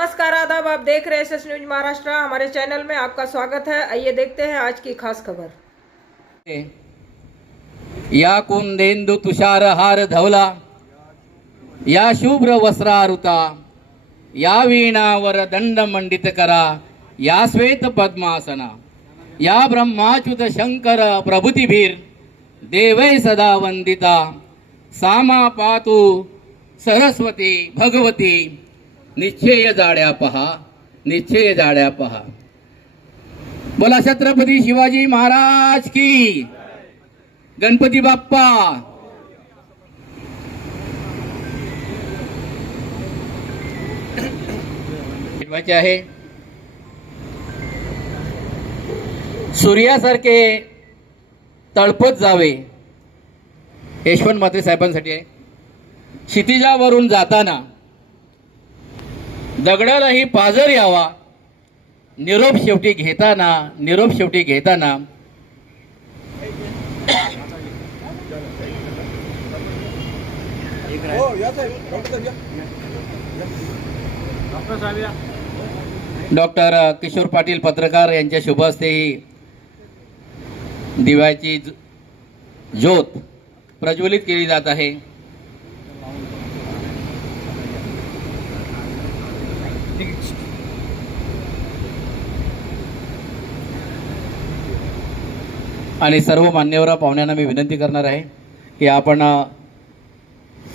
नमस्कार, आदाब। आप देख रहे हैं एसएस न्यूज महाराष्ट्र। हमारे चैनल में आपका स्वागत है। आइए देखते हैं आज की खास खबर। या कुंदेंदु तुषार हार धवला, या शुभ्र वस्त्रारुता, या वीणावर दंड मंडित करा, या श्वेत पद्मासना, या ब्रह्माच्युत शंकर प्रभुतीभीर देवै सदा वंदिता, सामा पातु सरस्वती भगवती, निश्चय जाड्या पहा, निश्चय जाड्या पहा। बोला छत्रपती शिवाजी महाराज की, गणपती बाप्पा। ठेवायचे आहे सूर्यासारखे तळपत जावे, यशवंत म्हात्रे साहेबांसाठी आहे। क्षितिजावरून जाताना दगडालाही पाझर यावा, निरोप शेवटी घेताना डॉक्टर किशोर पाटील पत्रकार यांच्या शुभ हस्ते ही दिव्याची ज्योत प्रज्वलित केली जात आहे। आणि सर्व मान्यवर पाहुण्यांना मी विनंती करणार आहे की आपण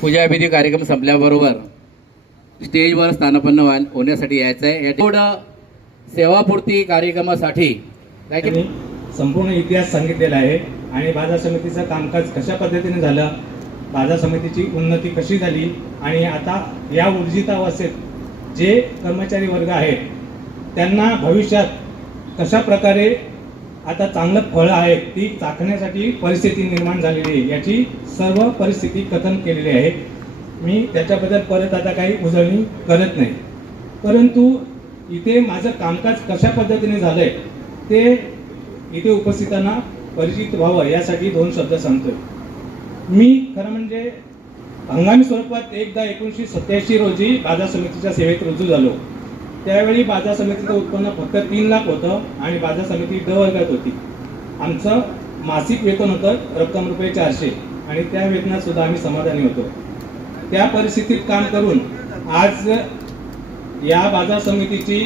पूजाविधी कार्यक्रम संपल्याबरोबर स्टेजवर स्थानापन्न होण्यासाठी यायचं आहे। या सेवापूर्ती कार्यक्रमासाठी संपूर्ण इतिहास सांगितलेला आहे आणि बाजार समितीचं कामकाज कशा पद्धतीने झालं, बाजार समितीची उन्नती कशी झाली आणि आता या ऊर्जितावस्थेत जे कर्मचारी वर्ग आहेत त्यांना भविष्यात कशा प्रकारे आता चांगलं फळ आहे ती चाखण्यासाठी परिस्थिती निर्माण झालेली आहे, याची सर्व परिस्थिती कथन केलेली आहे। मी त्याच्याबद्दल परत आता काही उजळणी करत नाही, परंतु इथे माझं कामकाज कशा पद्धतीने झालंय ते इथे उपस्थितांना परिचित व्हावं यासाठी दोन शब्द सांगतोय। मी खरं म्हणजे हंगामी स्वरूपात एकदा 1987 रोजी बाजार समितीच्या सेवेत रुजू झालो। त्यावेळी बाजार समितीचं उत्पन्न फक्त 3 लाख होतं आणि बाजार समिती ड वर्गात होती। आमचं मासिक वेतन होतं रक्कम रुपये 400 आणि त्या वेतनात सुद्धा आम्ही समाधानी होतो। त्या परिस्थितीत काम करून आज या बाजार समितीची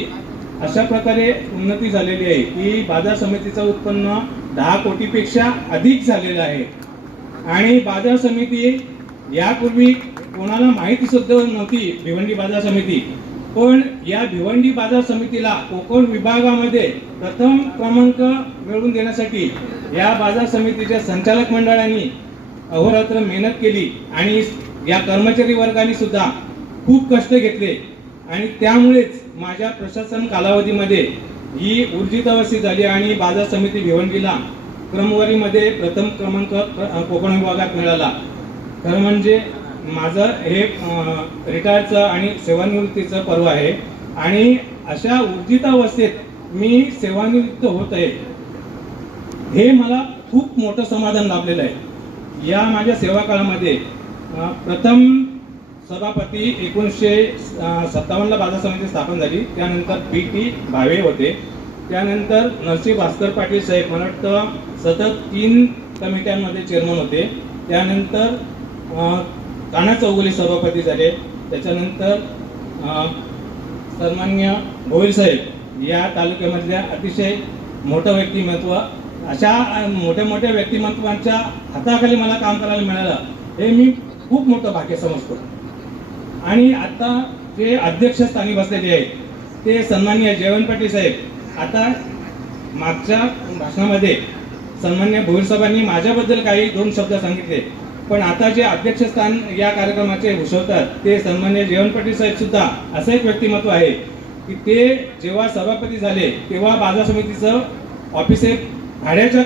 अशा प्रकारे उन्नती झालेली आहे की बाजार समितीचं उत्पन्न 10 कोटीपेक्षा अधिक झालेलं आहे आणि बाजार समिती यापूर्वी कोणाला माहिती सुद्धा नव्हती भिवंडी बाजार समिती, पण या भिवंडी बाजार समितीला कोकण विभागामध्ये प्रथम क्रमांक मिळवून देण्यासाठी या बाजार समितीच्या संचालक मंडळाने अहोरात्र मेहनत केली आणि या कर्मचारी वर्गाने सुद्धा खूप कष्ट घेतले आणि त्यामुळेच माझ्या प्रशासन कालावधीमध्ये ही ऊर्जितावस्था झाली आणि बाजार समिती भिवंडीला क्रमवारीमध्ये प्रथम क्रमांक कोकण विभागात मिळाला। खरं म्हणजे माझं हे रिटायरचं आणि सेवानिवृत्तीचं पर्व आहे आणि अशा ऊर्जितावस्थेत मी सेवानिवृत्त होत आहे हे मला खूप मोठं समाधान लाभलेलं आहे। या माझ्या सेवा काळामध्ये प्रथम सभापती 1957 बाजार समिती स्थापन झाली, त्यानंतर पी.टी. भावे होते, त्यानंतर नरसी भास्कर पाटील साहेब मला वाटतं सतत 3 कमिट्यांमध्ये चेअरमन होते, त्यानंतर काना चौगुले सभापती झाले, त्याच्यानंतर सन्माननीय भोईर साहेब या तालुक्यामधल्या अतिशय मोठं व्यक्तिमत्व, अशा मोठ्या व्यक्तिमत्वांच्या हाताखाली मला काम करायला मिळालं हे मी खूप मोठं भाग्य समजतो। आणि आता जे अध्यक्षस्थानी बसलेले आहेत ते सन्माननीय जयवंत पाटील साहेब। आता मागच्या भाषणामध्ये सन्माननीय भोईर साहेबांनी माझ्याबद्दल काही 2 शब्द सांगितले, पण आता जे अध्यक्षस्थान या कार्यक्रमाचे भूषवतात ते सन्माननीय जयवंत पाटील साहेब सुद्धा असं एक व्यक्तिमत्व आहे की ते जेव्हा सभापती झाले तेव्हा बाजार समितीचं ऑफिस एक भाड्याच्या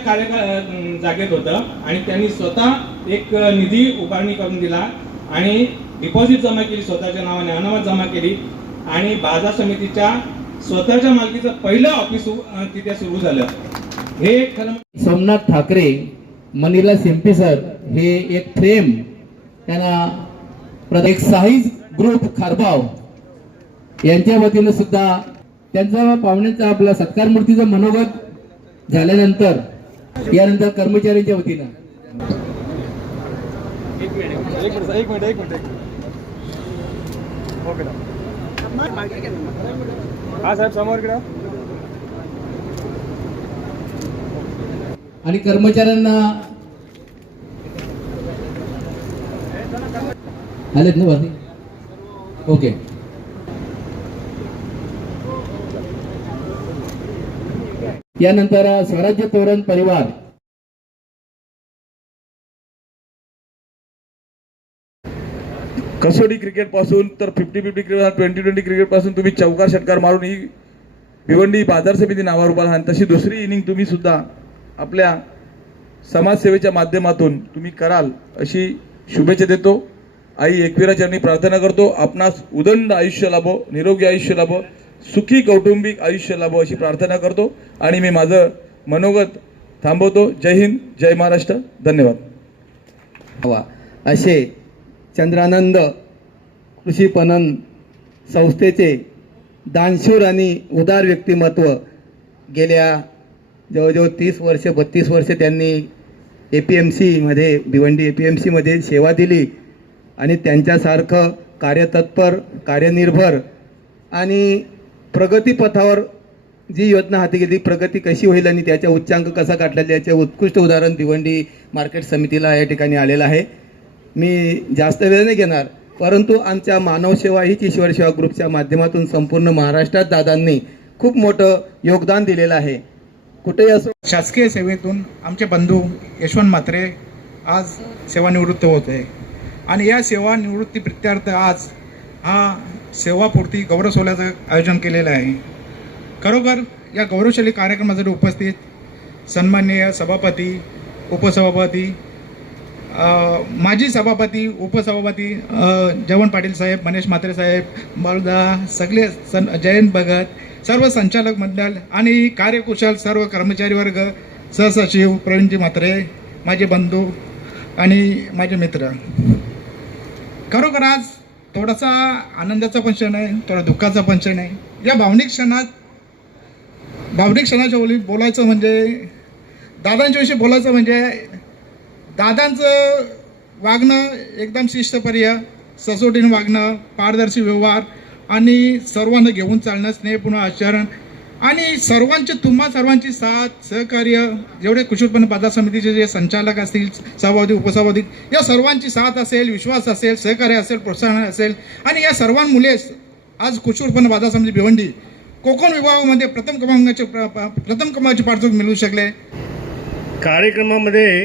जागेत होतं आणि त्यांनी स्वतः एक निधी उभारणी करून दिला आणि डिपॉझिट जमा केली, स्वतःच्या नावाने अनामत जमा केली आणि बाजार समितीच्या स्वतःच्या मालकीचं पहिलं ऑफिस तिथे सुरू झालं। हे खरं सोमनाथ ठाकरे, मनीला सिम्पी सर हे एक फ्रेम त्यांना एक साईज ग्रुप खारबाव यांच्या वतीनं सुद्धा त्यांचा पाहुण्यांचा आपला सत्कार मूर्तीचं मनोगत झाल्यानंतर यानंतर कर्मचाऱ्यांच्या वतीनं एक मिनिट ओके हा साहेब समोर कडा आणि कर्मचाऱ्यांना आलेत ना वरती ओके यानंतर स्वराज्य तोरण परिवार कसोटी क्रिकेट पासून तर 50-50 क्रिकेट 20-20 क्रिकेट पासून तुम्ही चौकार षटकार मारून ही भिवंडी बाजार समिती नावावर उभा राहा. तशी दुसरी इनिंग तुम्ही सुद्धा आपल्या समाजसेवेच्या माध्यमातून तुम्ही कराल अशी शुभेच्छा देतो. आई एकविरा चरणी प्रार्थना करतो आपणास उदंड आयुष्य लाभो, निरोगी आयुष्य लाभो, सुखी कौटुंबिक आयुष्य लाभो अशी प्रार्थना करतो आणि मी माझं मनोगत थांबवतो. जय हिंद, जय महाराष्ट्र, धन्यवाद. असे चंद्रानंद कृषी पणन संस्थेचे दानशूर आणि उदार व्यक्तिमत्व गेल्या जवळजवळ 32 वर्ष त्यांनी APMC मध्ये भिवंडी APMC मध्ये सेवा दिली आणि त्यांच्यासारखं कार्यतत्पर, कार्यनिर्भर आणि प्रगतीपथावर जी योजना हाती घेतली, प्रगती कशी होईल आणि त्याच्या उच्चांक कसा काढला याचे उत्कृष्ट उदाहरण भिवंडी मार्केट समितीला या ठिकाणी आलेलं आहे. मी जास्त वेळ नाही घेणार, परंतु आमच्या मानवसेवा हीच ईश्वर सेवा ग्रुपच्या माध्यमातून संपूर्ण महाराष्ट्रात दादांनी खूप मोठं योगदान दिलेलं आहे. कुठेही असो शासकीय सेवेतून आमचे बंधू यशवंत म्हात्रे आज सेवानिवृत्त होते आणि या सेवानिवृत्तीप्रित्यर्थ आज हा सेवापूर्ती गौरव सोहळ्याचं आयोजन केलेलं आहे. खरोखर या गौरवशाली कार्यक्रमासाठी उपस्थित सन्माननीय सभापती, उपसभापती, माजी सभापती, उपसभापती जयवंत पाटील साहेब, मनीष म्हात्रे साहेब, बाळदा, सगळे जयंत भगत, सर्व संचालक मंडळ आणि कार्यकुशल सर्व कर्मचारी वर्ग, सहसचिव प्रवीणजी म्हात्रे, माझे बंधू आणि माझे मित्र, खरोखर आज थोडासा आनंदाचा पण क्षण आहे, थोडा दुःखाचा पण क्षण आहे. या भावनिक क्षणाच्या बोलायचं म्हणजे दादांच्या विषयी बोलायचं म्हणजे दादांचं वागणं एकदम शिस्तप्रिय, सचोटीनं वागणं, पारदर्शी व्यवहार आणि सर्वांना घेऊन चालणं, स्नेहपूर्ण आचरण आणि तुम्हा सर्वांची साथ, सहकार्य, जेवढे कृषी उत्पन्न बाजार समितीचे जे संचालक असतील, सभापती, उपसभापती, या सर्वांची साथ असेल, विश्वास असेल, सहकार्य असेल, प्रोत्साहन असेल आणि या सर्वांमुळे आज कृषी उत्पन्न बाजार समिती भिवंडी कोकण विभागामध्ये प्रथम क्रमांकाची पाठबळ मिळवू शकले. कार्यक्रमामध्ये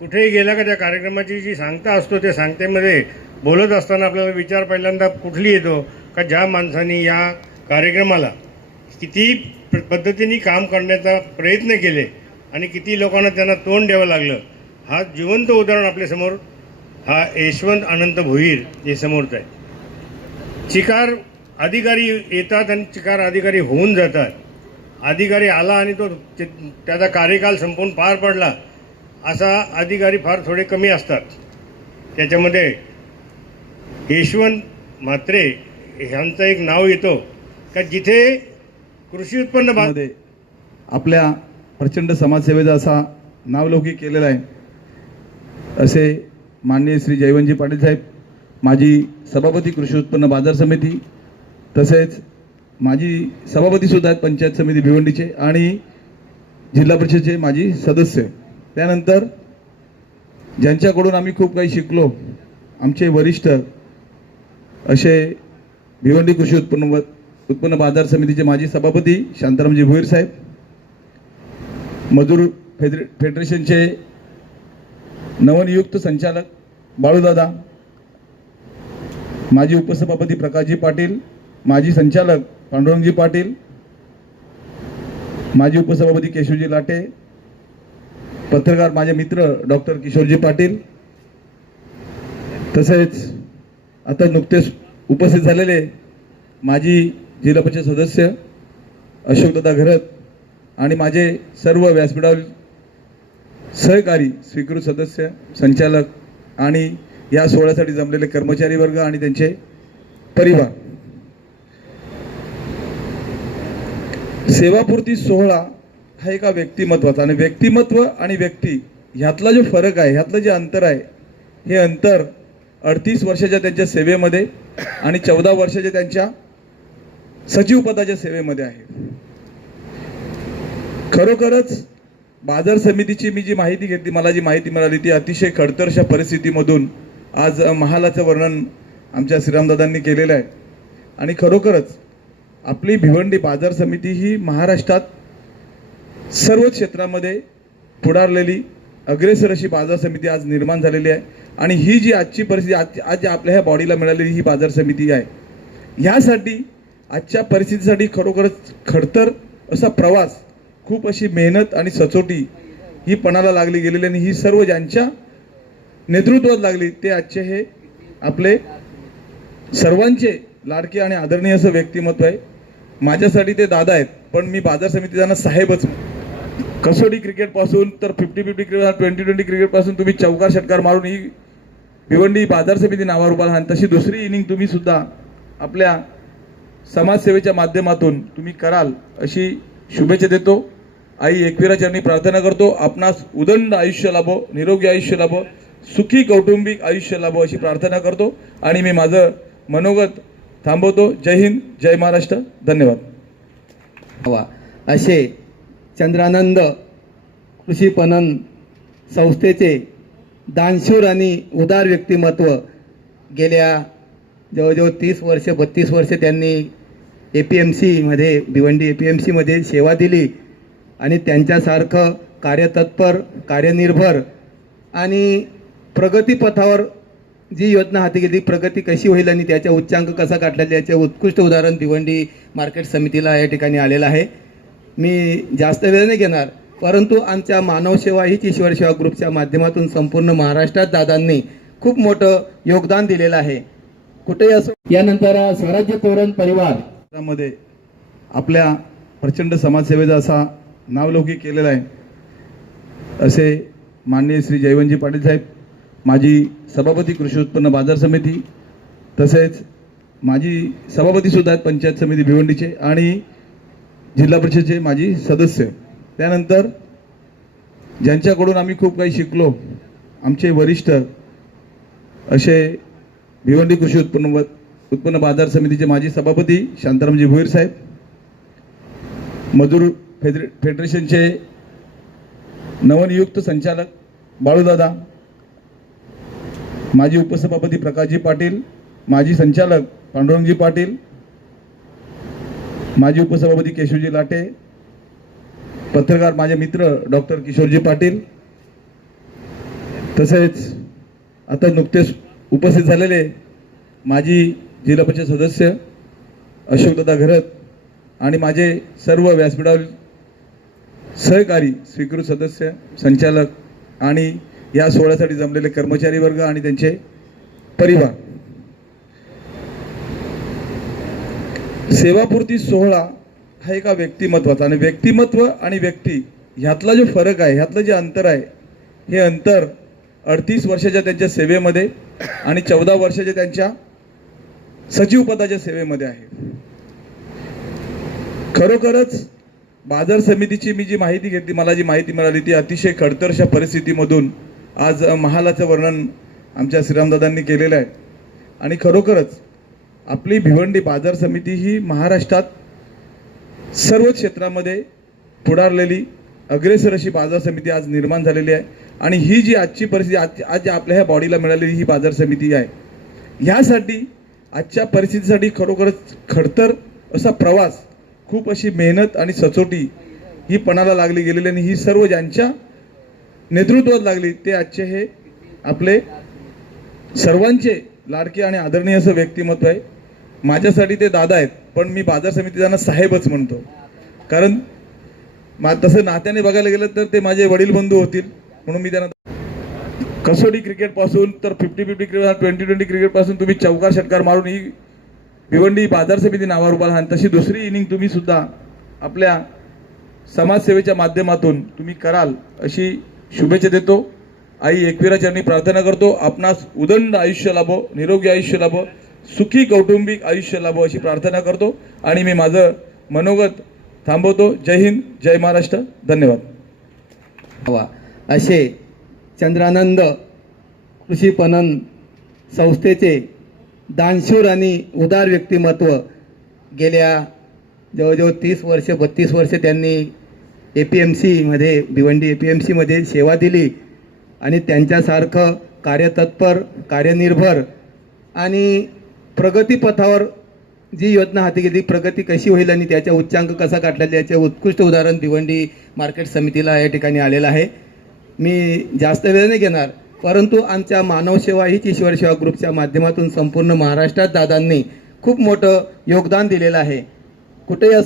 कुठेही गेला का त्या कार्यक्रमाची जी सांगता असतो त्या सांगतेमध्ये बोलत असताना आपल्याला विचार पहिल्यांदा कुठली येतो का ज्या माणसांनी या कार्यक्रमाला किती पद्धतीने काम करण्याचा प्रयत्न केले आणि किती लोकांना त्यांना तोंड द्यावं लागलं. हा जिवंत उदाहरण आपल्यासमोर हा यशवंत अनंत भोईर हे समोरच आहे. चिकार अधिकारी येतात आणि चिकार अधिकारी होऊन जातात. अधिकारी आला आणि तो त्याचा कार्यकाल संपून पार पडला असा अधिकारी फार थोडे कमी असतात. त्याच्यामध्ये यशवंत म्हात्रे ह्यांचं एक नाव येतो का जिथे कृषी उत्पन्न मध्ये आपल्या प्रचंड समाजसेवेचा असा नावलौकिक केलेला आहे असे माननीय श्री जयवंतजी पाटील साहेब, माजी सभापती कृषी उत्पन्न बाजार समिती, तसेच माजी सभापतीसुद्धा आहेत पंचायत समिती भिवंडीचे आणि जिल्हा परिषदेचे माजी सदस्य. त्यानंतर ज्यांच्याकडून आम्ही खूप काही शिकलो, आमचे वरिष्ठ असे भिवंडी कृषी उत्पन्न बाजार समितीचे माजी सभापती शांतारामजी भोईर साहेब, मजूर फेडरेशनचे नवनियुक्त संचालक बाळूदादा, माजी उपसभापती प्रकाशजी पाटील, माजी संचालक पांडुरंगजी पाटील, माजी उपसभापती केशवजी लाटे, पत्रकार माझे मित्र डॉक्टर किशोरजी पाटील, तसेच आता नुकतेच उपस्थित झालेले माजी जिल्हा परिषद सदस्य अशोकदादा घरत आणि माझे सर्व व्यासपीठावरील सहकारी स्वीकृत सदस्य, संचालक आणि या सोहळ्यासाठी जमलेले कर्मचारी वर्ग आणि त्यांचे परिवार. सेवापूर्ती सोहळा हा एका व्यक्तिमत्वाचा आणि व्यक्तिमत्व आणि व्यक्ती ह्यातला जो फरक आहे, ह्यातलं जे अंतर आहे, हे अंतर 38 वर्षाच्या त्यांच्या सेवेमध्ये आणि 14 वर्षाच्या त्यांच्या सचिव पदाच्या सेवेमध्ये आहे. खरोखरच बाजार समितीची मी जी माहिती घेतली, मला जी माहिती मिळाली ती अतिशय खडतरशा परिस्थितीमधून आज महालाचं वर्णन आमच्या श्रीरामदादांनी केलेलं आहे. आणि खरोखरच आपली भिवंडी बाजार समिती ही महाराष्ट्रात सर्व क्षेत्रामध्ये पुढारलेली अग्रेसर अशी बाजार समिती आज निर्माण झालेली आहे. आणि ही जी आजची परिस्थिती आज आपल्या ह्या बॉडीला मिळालेली ही बाजार समिती आहे, ह्यासाठी आजच्या परिस्थितीसाठी खरोखरच खडतर असा प्रवास, खूप अशी मेहनत आणि सचोटी ही पणाला लागली गेलेली. आणि ही सर्व ज्यांच्या नेतृत्वात लागली ते आजचे हे आपले सर्वांचे लाडके आणि आदरणीय असं व्यक्तिमत्व आहे. माझ्यासाठी ते दादा आहेत, पण मी बाजार समिती त्यांना साहेबच. कसोटी क्रिकेटपासून तर 50-50 क्रिकेट, 20-20 क्रिकेटपासून तुम्ही चौकार षटकार मारून ही भिवंडी बाजार समिती नावावर उभा राहा. तशी दुसरी इनिंग तुम्ही सुद्धा आपल्या समाजसेवेच्या माध्यमातून तुम्ही कराल अशी शुभेच्छा देतो. आई एकविरा चरणी प्रार्थना करतो, आपणास उदंड आयुष्य लाभो, निरोगी आयुष्य लाभो, सुखी कौटुंबिक आयुष्य लाभो अशी प्रार्थना करतो. आणि मी माझं मनोगत थांबवतो. जय हिंद, जय महाराष्ट्र, धन्यवाद. असे चंद्रानंद कृषी पणन संस्थेचे दानशूर आणि उदार व्यक्तिमत्व गेल्या जवळजवळ 32 वर्ष त्यांनी APMCमध्ये, भिवंडी APMCमध्ये सेवा दिली. आणि त्यांच्यासारखं कार्यतत्पर, कार्यनिर्भर आणि प्रगतीपथावर जी योजना हाती घेतली, प्रगती कशी होईल आणि त्याच्या उच्चांक कसा काढलेला याचे उत्कृष्ट उदाहरण भिवंडी मार्केट समितीला या ठिकाणी आलेलं आहे. मी जास्त वेळ नाही घेणार, परंतु आमच्या मानवसेवा हीच ईश्वर सेवा ग्रुपच्या माध्यमातून संपूर्ण महाराष्ट्रात दादांनी खूप मोठं योगदान दिलेलं आहे. कुठेही असो. यानंतर स्वराज्य तोरण परिवार मध्ये आपल्या प्रचंड समाजसेवेचा असा नावलौकिक केलेला आहे असे माननीय श्री जयवंतजी पाटील साहेब, माजी सभापती कृषी उत्पन्न बाजार समिती, तसेच माजी सभापती सुद्धा आहेत पंचायत समिती भिवंडीचे आणि जिल्हा परिषदेचे माजी सदस्य. त्यानंतर ज्यांच्याकडून आम्ही खूप काही शिकलो, आमचे वरिष्ठ असे भिवंडी कृषी उत्पन्न बाजार समितीचे माजी सभापती शांतारामजी भोईर साहेब, मजूर फेडरेशनचे नवनियुक्त संचालक बाळूदादा, माजी उपसभापती प्रकाशजी पाटील, माजी संचालक पांडुरंगजी पाटील, माजी उपसभापती केशवजी लाटे, पत्रकार माझे मित्र डॉक्टर किशोरजी पाटील, तसेच आता नुकतेच उपस्थित झालेले माजी जिल्हा परिषद सदस्य अशोकदादा घरत आणि माझे सर्व व्यासपीठावरील सहकारी स्वीकृत सदस्य, संचालक आणि या सोहळ्यासाठी जमलेले कर्मचारी वर्ग आणि त्यांचे परिवार. सेवापूर्ती सोहळा हा एका व्यक्तिमत्वाचा आणि व्यक्तिमत्व आणि व्यक्ती ह्यातला जो फरक आहे, ह्यातलं जे अंतर आहे, हे अंतर 38 वर्षाच्या त्यांच्या सेवेमध्ये आणि 14 वर्षाच्या त्यांच्या सचिव पदाच्या सेवेमध्ये आहे. खरोखरच बाजार समितीची मी जी माहिती घेतली, मला जी माहिती मिळाली ती अतिशय खडतरशा परिस्थितीमधून आज महालाचं वर्णन आमच्या श्रीरामदादांनी केलेलं आहे. आणि खरोखरच आपली भिवंडी बाजार समिती ही महाराष्ट्रात सर्व क्षेत्रामध्ये पुढारलेली अग्रेसर अशी बाजार समिती आज निर्माण झालेली आहे. आणि ही जी आजची परिस्थिती आज आपल्या ह्या बॉडीला मिळालेली ही बाजार समिती आहे, ह्यासाठी आजच्या परिस्थितीसाठी खरोखरच खडतर असा प्रवास, खूप अशी मेहनत आणि सचोटी ही पणाला लागली गेलेली. आणि ही सर्व ज्यांच्या नेतृत्वात लागली ते आजचे हे आपले सर्वांचे लाडके आणि आदरणीय असं व्यक्तिमत्व आहे. माझ्यासाठी ते दादा आहेत, पण मी बाजार समिती त्यांना साहेबच म्हणतो, कारण तसं नात्याने बघायला गेलं तर ते माझे वडील बंधू होतील, म्हणून मी त्यांना. कसोटी क्रिकेटपासून तर 50-50 क्रिकेट, 20-20 क्रिकेटपासून तुम्ही चौकार षटकार मारून ही भिवंडी बाजार समिती नावावर उभा राहा. तशी दुसरी इनिंग तुम्ही सुद्धा आपल्या समाजसेवेच्या माध्यमातून तुम्ही कराल अशी शुभेच्छा देतो. आई एकविरा चरणी प्रार्थना करतो, आपणास उदंड आयुष्य लाभो, निरोगी आयुष्य लाभो, सुखी कौटुंबिक आयुष्य लाभो अशी प्रार्थना करतो. आणि मी माझं मनोगत थांबवतो. जय हिंद, जय महाराष्ट्र. धन्यवाद. हवा असे चंद्रानंद कृषी पणन संस्थेचे दानशूर आणि उदार व्यक्तिमत्व गेल्या जवळजवळ 32 वर्ष त्यांनी APMCमध्ये भिवंडी APMCमध्ये सेवा दिली आणि त्यांच्यासारखं कार्यतत्पर, कार्यनिर्भर आणि प्रगतीपथावर जी योजना हाती घेतली, प्रगती कशी होईल आणि त्याच्या उच्चांक कसा गाठला याचे उत्कृष्ट उदाहरण भिवंडी मार्केट समितीला या ठिकाणी आलेलं आहे. मी जास्त वेळ नाही घेणार, परंतु आमच्या मानवसेवा हीच ईश्वर सेवा ग्रुपच्या माध्यमातून संपूर्ण महाराष्ट्रात दादांनी खूप मोठं योगदान दिलेलं आहे. कुठेही असो